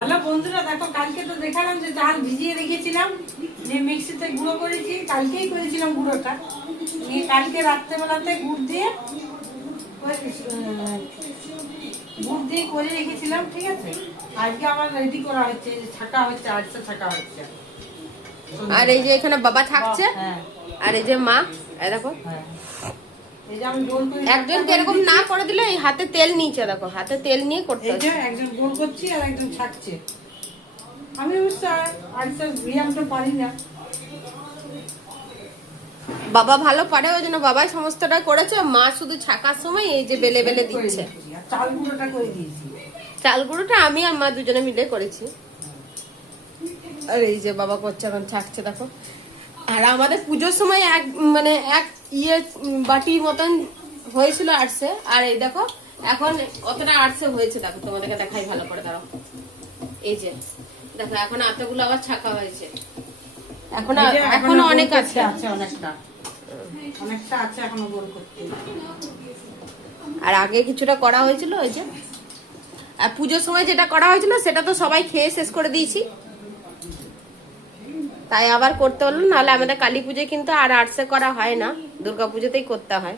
Hello বন্ধুরা, দেখো কালকে তো দেখালাম যে চাল ভিজিয়ে রেখেছিলাম, যে মিক্সিতে গুঁড়ো করেছি। কালকেই করেছিলাম গুঁড়োটা, নিয়ে কালকে রাত্রেবেলাতে গুড় দিয়ে করে রেখেছিলাম। ঠিক আছে, আজকে আমার রেডি করা হচ্ছে, ছাকা হচ্ছে, আজকে ছাকা হচ্ছে। আর এই যে এখানে বাবা থাকছে, হ্যাঁ, আর এই যে মা, এই দেখো এই যে আমি গোল করে একজনকে এরকম না করে দিলে এই হাতে তেল নিচে, দেখো হাতে তেল নিয়ে করতে এই যে হচ্ছে। একজন গোল করছি আর একজন ছাকছে। আমি অবশ্য আজকে ব্যায়ামটা পারি না। বাবা ভালো পারে, ওই জন্য বাবাই সমস্তটা করেছে, মা শুধু ছাকার সময় এই যে বেলে বেলে দিচ্ছে। চাল গুঁড়োটা করে দিয়েছি। চাল গুঁড়োটা আমি আর মা দুজনে মিলে করেছি। আর এই যে বাবা করছে, এখন ছাকছে দেখো। আর আমাদের পুজোর সময় এক বাটির মতন হয়েছিল আটসে, আর এই দেখো এখন কতটা আটসে হয়েছে দেখো, তোমাদেরকে দেখাই ভালো করে। দাঁড়াও, এই যে দেখো এখন আটাগুলো আবার ছাকা হয়েছে। এখনো অনেক আছে, অনেকটা আছে এখনো গোল করতে। আর আগে কিছুটা করা হয়েছিল ওই যে, আর পুজোর সময় যেটা করা হয়েছিল সেটা তো সবাই খেয়ে শেষ করে দিয়েছি, তাই আবার করতে হলো। নাহলে আমাদের কালী পুজোয় কিন্তু আর আটসে করা হয় না, দুর্গা পুজোতেই করতে হয়।